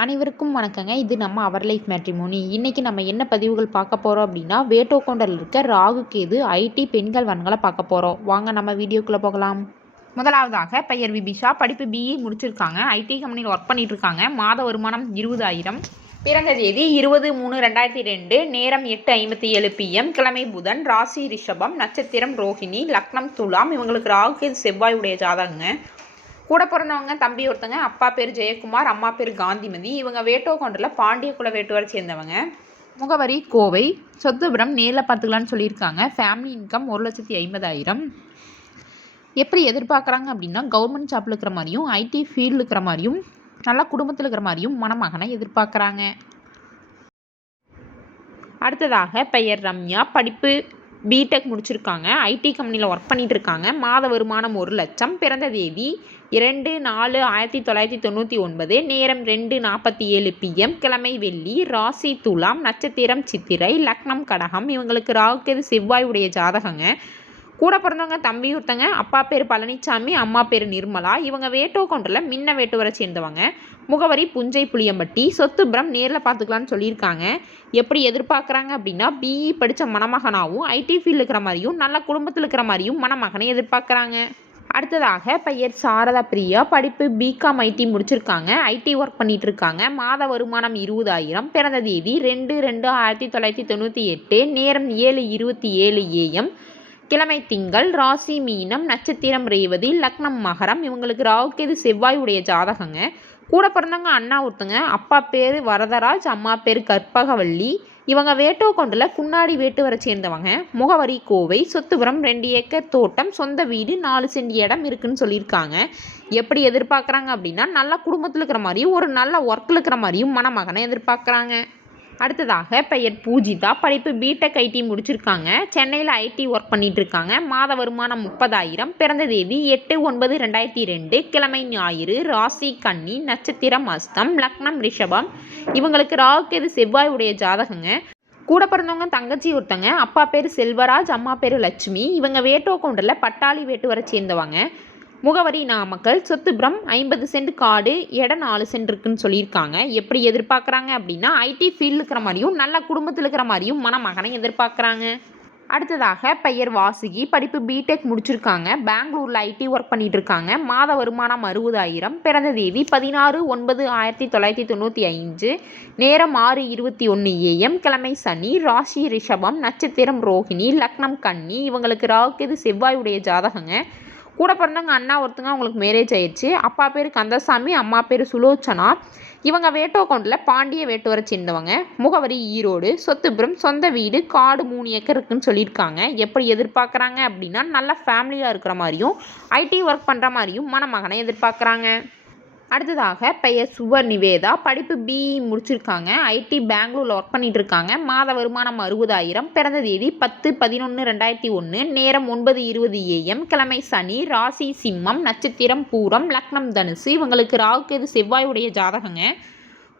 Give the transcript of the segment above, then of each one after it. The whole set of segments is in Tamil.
அனைவருக்கும் வணக்கங்க. இது நம்ம அவர் லைஃப் மேட்ரிமோனி இன்றைக்கி நம்ம என்ன பதிவுகள் பார்க்க போகிறோம் அப்படின்னா வேட்டோகோண்டல் இருக்க ராகு கேது ஐடி பெண்கள் வன்களை பார்க்க போகிறோம் வாங்க நம்ம வீடியோக்குள்ளே போகலாம். முதலாவதாக பெயர் விபிஷா. படிப்பு பிஇ முடிச்சிருக்காங்க. ஐடி கம்பெனியில் ஒர்க் பண்ணிட்டு இருக்காங்க. மாத வருமானம் இருபதாயிரம். பிறந்த தேதி இருபது மூணு ரெண்டாயிரத்தி ரெண்டு. நேரம் எட்டு ஐம்பத்தி ஏழு பிஎம் கிழமை புதன் ராசி ரிஷபம் நட்சத்திரம் ரோஹிணி லக்னம் துலாம். இவங்களுக்கு ராகு கேது செவ்வாய் உடைய ஜாதகங்க. கூட பிறந்தவங்க தம்பி ஒருத்தங்க அப்பா பேர் ஜெயக்குமார் அம்மா பேர் காந்திமதி. இவங்க வேட்டோகொண்டில் பாண்டிய குல வேட்டுவரை சேர்ந்தவங்க. முகவரி கோவை சொத்துபுரம் நேரில் பார்த்துக்கலான்னு சொல்லியிருக்காங்க. ஃபேமிலி இன்கம் ஒரு லட்சத்தி ஐம்பதாயிரம். எப்படி எதிர்பார்க்குறாங்க அப்படின்னா கவர்மெண்ட் ஜாப்பில் இருக்கிற மாதிரியும் ஐடி ஃபீல்டு இருக்கிற மாதிரியும் நல்லா குடும்பத்தில் இருக்கிற மாதிரியும் மணமகனை எதிர்பார்க்குறாங்க. அடுத்ததாக பெயர் ரம்யா படிப்பு. பிடெக் முடிச்சிருக்காங்க. ஐடி கம்பெனியில் ஒர்க் பண்ணிட்டு இருக்காங்க மாத வருமானம் ஒரு லட்சம். பிறந்த தேதி இரண்டு நாலு ஆயிரத்தி தொள்ளாயிரத்தி தொண்ணூற்றி ஒன்பது. நேரம் ரெண்டு நாற்பத்தி ஏழு பிஎம் கிழமை வெள்ளி ராசி துலாம் நட்சத்திரம் சித்திரை லக்னம் கடகம். இவங்களுக்கு ராகுக்கெது செவ்வாய் உடைய ஜாதகங்க. கூட பிறந்தவங்க தம்பி ஒருத்தங்க அப்பா பேர் பழனிசாமி அம்மா பேர் நிர்மலா இவங்க வேட்டோ கொண்டில் மின்ன வேட்டுவரை சேர்ந்தவங்க. முகவரி புஞ்சை புளியம்பட்டி சொத்துபுரம் நேரில் பார்த்துக்கலான்னு சொல்லியிருக்காங்க. எப்படி எதிர்பார்க்குறாங்க அப்படின்னா பிஇ படித்த மணமகனாகவும் ஐடி ஃபீல்டு இருக்கிற மாதிரியும் நல்ல குடும்பத்தில் இருக்கிற மாதிரியும் மணமகனை எதிர்பார்க்குறாங்க. அடுத்ததாக பெயர் சாரதா பிரியா படிப்பு பிகாம் ஐடி முடிச்சிருக்காங்க. ஐடி ஒர்க் பண்ணிட்டு இருக்காங்க மாத வருமானம் இருபதாயிரம் பிறந்த தேதி ரெண்டு ரெண்டு ஆயிரத்தி தொள்ளாயிரத்தி தொண்ணூற்றி எட்டு நேரம் ஏழு இருபத்தி ஏழு ஏஎம் கிழமை திங்கள் ராசி மீனம் நட்சத்திரம் ரேவதி லக்னம் மகரம் இவங்களுக்கு ராவுக்கேது செவ்வாய் உடைய ஜாதகங்க. கூட பிறந்தவங்க அண்ணா ஒருத்தங்க. அப்பா பேர் வரதராஜ் அம்மா பேர் கற்பகவள்ளி இவங்க வேட்டோகொண்டில் குன்னாடி வேட்டு வர சேர்ந்தவங்க. முகவரி கோவை சொத்துபுரம் ரெண்டு ஏக்கர் தோட்டம் சொந்த வீடு நாலு சென்ட் இடம் இருக்குன்னு சொல்லியிருக்காங்க. எப்படி எதிர்பார்க்குறாங்க அப்படின்னா நல்ல குடும்பத்தில் இருக்கிற மாதிரியும் ஒரு நல்ல ஒர்க்கில் இருக்கிற மாதிரியும் மணமகனை எதிர்பார்க்குறாங்க. அடுத்ததாக பெயர் பூஜிதா. படிப்பு பிடெக் ஐடி முடிச்சிருக்காங்க. சென்னையில் ஐடி ஒர்க் பண்ணிட்டு இருக்காங்க மாத வருமானம் முப்பதாயிரம். பிறந்த தேதி எட்டு ஒன்பது ரெண்டாயிரத்தி ரெண்டு. கிழமை ஞாயிறு ராசி கன்னி நட்சத்திரம் அஸ்தம் லக்னம் ரிஷபம். இவங்களுக்கு ராகுக்கெது செவ்வாய் உடைய ஜாதகங்க. கூட பிறந்தவங்க தங்கச்சி ஒருத்தங்க. அப்பா பேர் செல்வராஜ் அம்மா பேர் லட்சுமி. இவங்க வேட்டோ கவுண்டரில் பட்டாளி வேட்டுவரை சேர்ந்தவங்க. முகவரி நாமக்கல் சொத்துபுரம் ஐம்பது சென்ட் காடு இடம் நாலு சென்ட் இருக்குன்னு சொல்லியிருக்காங்க. எப்படி எதிர்பார்க்குறாங்க அப்படின்னா ஐடி ஃபீல்டு இருக்கிற மாதிரியும் நல்ல குடும்பத்தில் இருக்கிற மாதிரியும் மணமகனை எதிர்பார்க்குறாங்க. அடுத்ததாக பெயர் வாசுகி படிப்பு பிடெக் முடிச்சிருக்காங்க. பெங்களூரில் ஐடி ஒர்க் பண்ணிட்டு இருக்காங்க மாத வருமானம் அறுபதாயிரம் பிறந்த தேதி பதினாறு ஒன்பது ஆயிரத்தி தொள்ளாயிரத்தி தொண்ணூற்றி ஐந்து நேரம் ஆறு இருபத்தி ஒன்று ஏஎம் கிழமை சனி ராசி ரிஷபம் நட்சத்திரம் ரோஹிணி லக்னம் கன்னி இவங்களுக்கு ராகுக்கெது செவ்வாய் உடைய ஜாதகங்க. கூட பிறந்தவங்க அண்ணா ஒருத்தங்க அவங்களுக்கு மேரேஜ் ஆயிடுச்சு. அப்பா பேர் கந்தசாமி அம்மா பேர் சுலோச்சனா. இவங்க வேட்டோ அக்கௌண்ட்டில் பாண்டிய வேட்டுவரை சேர்ந்தவங்க. முகவரி ஈரோடு சொத்துபுரம் சொந்த வீடு காடு மூணு ஏக்கர் இருக்குன்னு சொல்லியிருக்காங்க. எப்படி எதிர்பார்க்குறாங்க அப்படின்னா நல்ல ஃபேமிலியாக இருக்கிற மாதிரியும் ஐடி ஒர்க் பண்ணுற மாதிரியும் மணமகனை எதிர்பார்க்குறாங்க. அடுத்ததாக பெயர் சுவர் நிவேதா. படிப்பு பிஇ முடிச்சிருக்காங்க. ஐடி பெங்களூரில் ஒர்க் பண்ணிட்டு இருக்காங்க மாத வருமானம் அறுபதாயிரம். பிறந்த தேதி பத்து பதினொன்று ரெண்டாயிரத்தி ஒன்று நேரம் ஒன்பது இருபது ஏஎம் கிழமை சனி ராசி சிம்மம் நட்சத்திரம் பூரம் லக்னம் தனுசு. இவங்களுக்கு ராகுக்கேது செவ்வாய் உடைய ஜாதகங்க.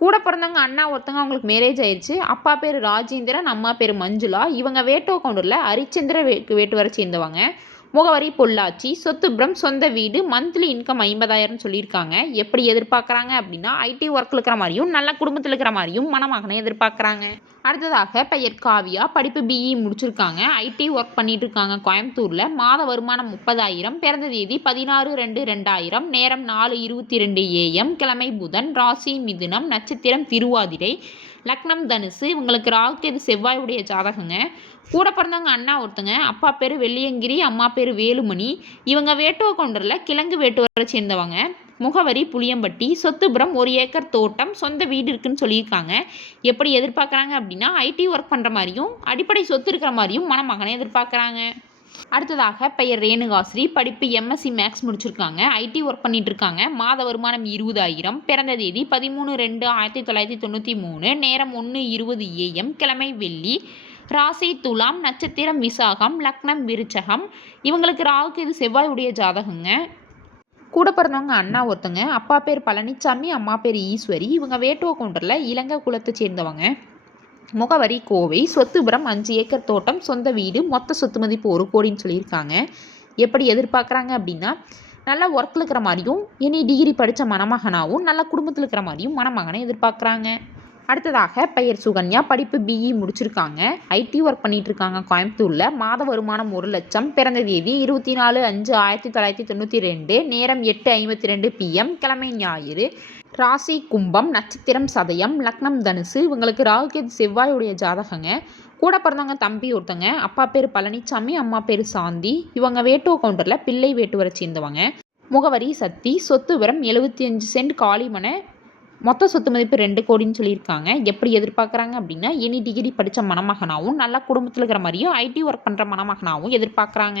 கூட பிறந்தவங்க அண்ணா ஒருத்தவங்க அவங்களுக்கு மேரேஜ் ஆயிடுச்சு அப்பா பேர் ராஜேந்திரன் அம்மா பேர் மஞ்சுளா. இவங்க வேட்டோ கவுண்டரில் ஹரிச்சந்திர வே வேட்டு சேர்ந்தவங்க. முகவரி பொள்ளாச்சி சொத்துபுரம் சொந்த வீடு மந்த்லி இன்கம் ஐம்பதாயிரம் சொல்லியிருக்காங்க. எப்படி எதிர்பார்க்குறாங்க அப்படின்னா ஐடி ஒர்க்கில் இருக்கிற மாதிரியும் நல்ல குடும்பத்தில் இருக்கிற மாதிரியும் மணமகனை எதிர்பார்க்குறாங்க. அடுத்ததாக பெயர் காவியா படிப்பு பிஇ முடிச்சிருக்காங்க. ஐடி ஒர்க் பண்ணிட்டு இருக்காங்க கோயம்புத்தூரில். மாத வருமானம் முப்பதாயிரம் பிறந்த தேதி பதினாறு ரெண்டு ரெண்டாயிரம் நேரம் நாலு இருபத்தி ரெண்டு ஏஎம் கிழமை புதன் ராசி மிதுனம் நட்சத்திரம் திருவாதிரை லக்னம் தனுசு. இவங்களுக்கு ராகுக்கு செவ்வாயுடைய ஜாதகங்க. கூட பிறந்தவங்க அண்ணா ஒருத்தங்க. அப்பா பேர் வெள்ளியங்கிரி அம்மா பேர் வேலுமணி. இவங்க வேட்டுவ கவுண்டரில் கிழங்கு வேட்டுவரை சேர்ந்தவங்க. முகவரி புளியம்பட்டி. சொத்துபுரம் ஒரு ஏக்கர் தோட்டம். சொந்த வீடு இருக்குன்னு சொல்லியிருக்காங்க. எப்படி எதிர்பார்க்குறாங்க அப்படின்னா ஐடி ஒர்க் பண்ணுற மாதிரியும் அடிப்படை சொத்து இருக்கிற மாதிரியும் மணமகனை எதிர்பார்க்குறாங்க. அடுத்ததாக பெயர் ரேணுகாஸ்ரீ படிப்பு எம்எஸ்சி மேக்ஸ் முடிச்சிருக்காங்க. ஐடி ஒர்க் பண்ணிட்டு இருக்காங்க மாத வருமானம் இருபதாயிரம். பிறந்த தேதி பதிமூணு ரெண்டு ஆயிரத்தி தொள்ளாயிரத்தி தொண்ணூற்றி மூணு. நேரம் ஒன்று இருபது ஏஎம் கிழமை வெள்ளி. ராசி துலாம் நட்சத்திரம் விசாகம் லக்னம் விருச்சகம். இவங்களுக்கு ராகுக்கு இது செவ்வாய் உடைய ஜாதகங்க. கூட பிறந்தவங்க அண்ணா ஒருத்தங்க. அப்பா பேர் பழனிசாமி அம்மா பேர் ஈஸ்வரி. இவங்க வேட்டுவ கவுண்டரில் இலங்கை குலத்தை சேர்ந்தவங்க. முகவரி கோவை சொத்துபுரம் அஞ்சு ஏக்கர் தோட்டம் சொந்த வீடு மொத்த சொத்து மதிப்பு ஒரு கோடின்னு சொல்லியிருக்காங்க. எப்படி எதிர்பார்க்குறாங்க அப்படின்னா நல்லா ஒர்க்கில் இருக்கிற மாதிரியும் இனி டிகிரி படித்த மணமகனாகவும் நல்ல குடும்பத்தில் இருக்கிற மாதிரியும் மணமகனை எதிர்பார்க்குறாங்க. அடுத்ததாக பெயர் சுகன்யா படிப்பு பிஇ முடிச்சிருக்காங்க. ஐடி ஒர்க் பண்ணிட்டு இருக்காங்க கோயம்புத்தூரில். மாத வருமானம் ஒரு லட்சம் பிறந்த தேதி இருபத்தி நாலு அஞ்சு ஆயிரத்தி தொள்ளாயிரத்தி தொண்ணூற்றி ரெண்டு நேரம் எட்டு ஐம்பத்தி ரெண்டு பிஎம் கிழமை ஞாயிறு. ராசி கும்பம் நட்சத்திரம் சதயம் லக்னம் தனுசு இவங்களுக்கு ராகுகேது செவ்வாயுடைய ஜாதகங்க. கூட பிறந்தவங்க தம்பி ஒருத்தங்க அப்பா பேர் பழனிசாமி அம்மா பேர் சாந்தி இவங்க வேட்டுவ கவுண்டரில் பிள்ளை வேட்டுவரை சேர்ந்தவங்க. முகவரி சக்தி சொத்து விவரம் எழுபத்தி அஞ்சு சென்ட் காலிமனை மொத்த சொத்து மதிப்பு ரெண்டு கோடின்னு சொல்லியிருக்காங்க. எப்படி எதிர்பார்க்குறாங்க அப்படின்னா எனி டிகிரி படித்த மணமகனாகவும் நல்ல குடும்பத்தில் இருக்கிற மாதிரியும் ஐடி ஒர்க் பண்ணுற மணமகனாகவும் எதிர்பார்க்குறாங்க.